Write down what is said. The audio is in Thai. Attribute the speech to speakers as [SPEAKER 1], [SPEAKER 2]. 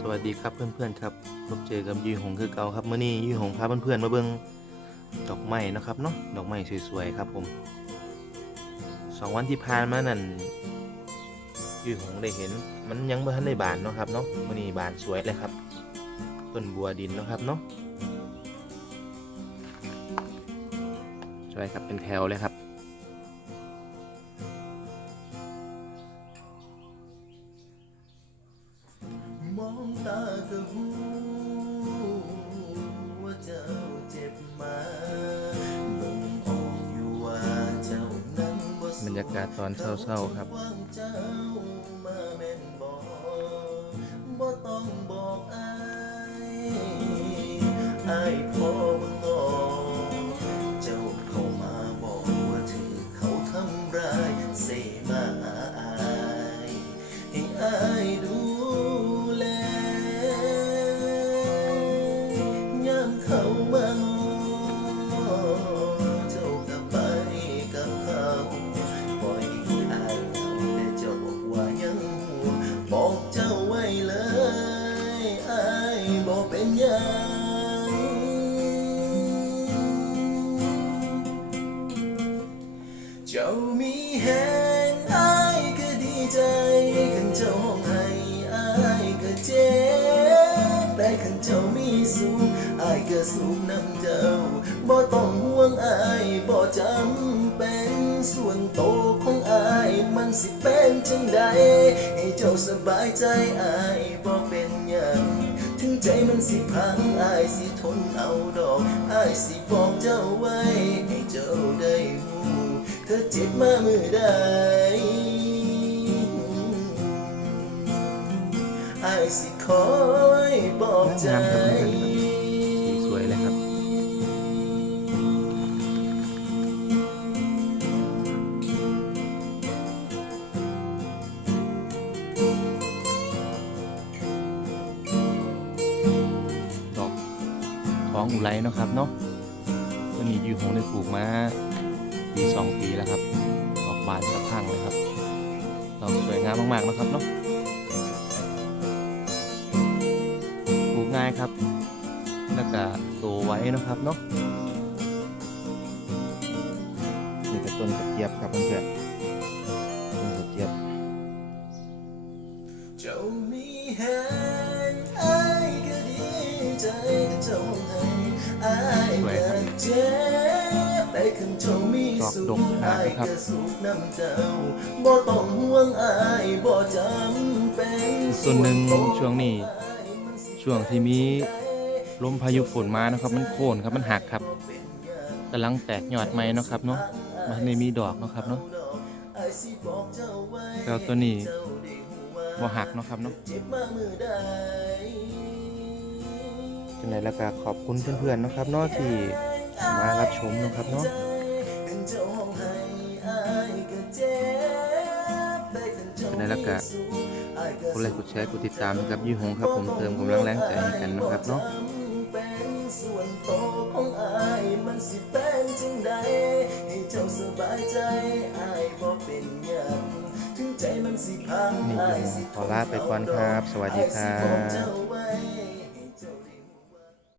[SPEAKER 1] สวัสดีครับเพื่อนๆครับพบเจอกับยีหงคือเก่าครับเมื้อนี้ยีหงพาเพื่อนๆมาเบิ่งดอกไม้นะครับเนาะดอกไม้สวยๆครับผมสองวันที่ผ่านมานั่นยีหงได้เห็น มันยังบ่ทันได้บานเนาะครับเนาะเมื้อนี้บานสวยเลยครับต้นบัวดินนะครับเนาะสวยครับเป็นแถวเลยครับ
[SPEAKER 2] ก็หูว่าเจ้าเจ็บมาเบิ่งออกอยู่ว่าเจ้านั้นบ่สู้
[SPEAKER 1] บรรยากาศตอนเช้าๆครับ
[SPEAKER 2] วางเจ้ามาแม่นบ่บ่ต้องบอกอายอายพอ จ้ามีแหงอายก็ดีใจขันเจ้าห้องให้อายก็เจ็บแต่ขันเจ้ามีสุขอายก็สุขนำเจ้าบ่ต้องห่วงอายบ่จำเป็นส่วนโตของอายมันสิเป็นจังใดให้เจ้าสบายใจอายบ่เป็นหยังถึงใจมันสิพังอายสิทนเอาดอกอายสิบอกเจ้าไว้ให้เจ้าได้ เธอเจ็บมาเมื่อใดอายสิคอยปลอบใจ
[SPEAKER 1] งามครับเพื่อนๆครับสีสวยเลยครับดอกท้องอุไรเนาะครับเนาะตัวนี้อยู่ของได้ปลูกมา ปีสองปีแล้วครับ ออกบานสะพังเลยครับดอกสวยงามมากๆนะครับเนาะปลูกง่ายครับ แล้วก็โตไว้นะครับเนาะนี่ก็ต้นกระเจี๊ยบครับเพื่อนๆ
[SPEAKER 2] อก็สุขนำเจ้าบ่ต้องห่วงอายบ่จำเป็น
[SPEAKER 1] ส่วนหนึ่งช่วงนี้ ช่วงที่มีลมพายุฝนมานะครับ มันโค่นครับมันหักครับกำลังแตกยอดใหม่เนะครับเนาะมันในมีดอกนะครับเนาะแล้วตัวนี้บ่หักนะครับเนาะ
[SPEAKER 2] จั
[SPEAKER 1] งไดแล้วก็ขอบคุณเพื่อนๆนะครับเนาะที่มารับชมนะครับเนาะ
[SPEAKER 2] เป็นเจ้าห้องให้อายก็เจ็บได้ขันเจ้า
[SPEAKER 1] จังไดแล้วก็กดไลค์กดแชร์กดติดตามนะครับยี่หงครับผมเติมกำลังแรงใจให้กันนะครับเนาะ
[SPEAKER 2] เป็นส่วนโตของอายมันสิเป็นจังใดให้เจ้าสบายใจอายบ่เป็นหยังถึงใจมันสิพัง
[SPEAKER 1] นี่
[SPEAKER 2] อายสิ
[SPEAKER 1] งขอลาไปก่อนครับ สวัสดีครั
[SPEAKER 2] บ